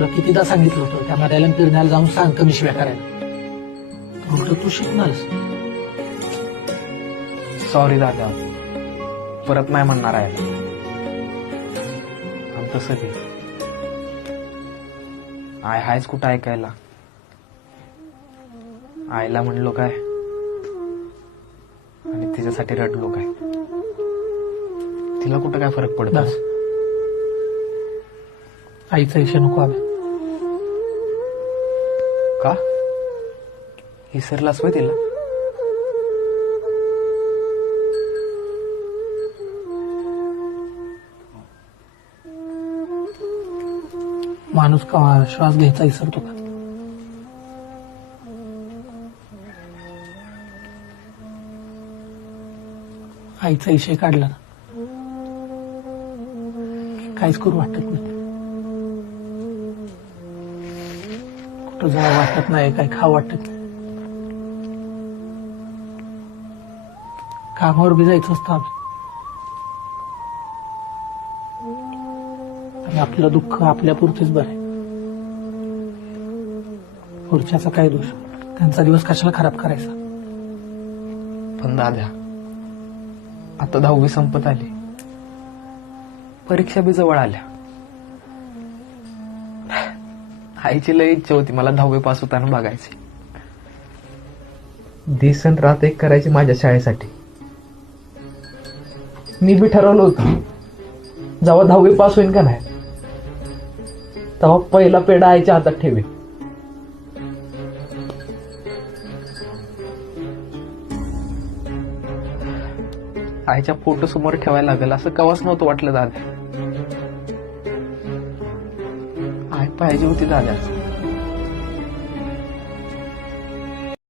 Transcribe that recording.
तुला कितीदा सांगितलं होतं त्या मर्याला फिरण्याला जाऊन सांग कमी शिव्या करायला. उलट तू शिकणारस. सॉरी दादा, परत नाही म्हणणार आहे. आणि तसं बी आय हायच कुठं ऐकायला. आईला म्हणलो काय आणि तिच्यासाठी रडलो काय. तिला कुठं काय फरक पडतो. बस आईचा विषय नको हवे. का विसरलास होय तिला. माणूस का श्वास घ्यायचा विसरतो का. आईचा विषय काढला ना काहीच करू वाटत नाही. कुठं जावं वाटत नाही, काही खावं वाटत नाही. कामावर बी जायचं असतं आम्ही. आणि आपलं दुःख आपल्या पुरतेच बरं आहे. पुढच्याचा काय दोष. त्यांचा दिवस कशाला खराब करायचा. पण दादा आता 10वी संपत आली, परीक्षा बी जवळ आल्या. आईची लई इच्छा होती मला 10वी पास होताना बघायची. दिसन रात एक करायची माझ्या शाळेसाठी. मी बी ठरवलं होतं जेव्हा 10वी पास होईन का नाही तेव्हा पहिला पेढा आईच्या हातात ठेवी. आईच्या फोटो समोर ठेवायला लागेल असं कवाच नव्हतं वाटलं दादा. आई पाहिजे होती दादा.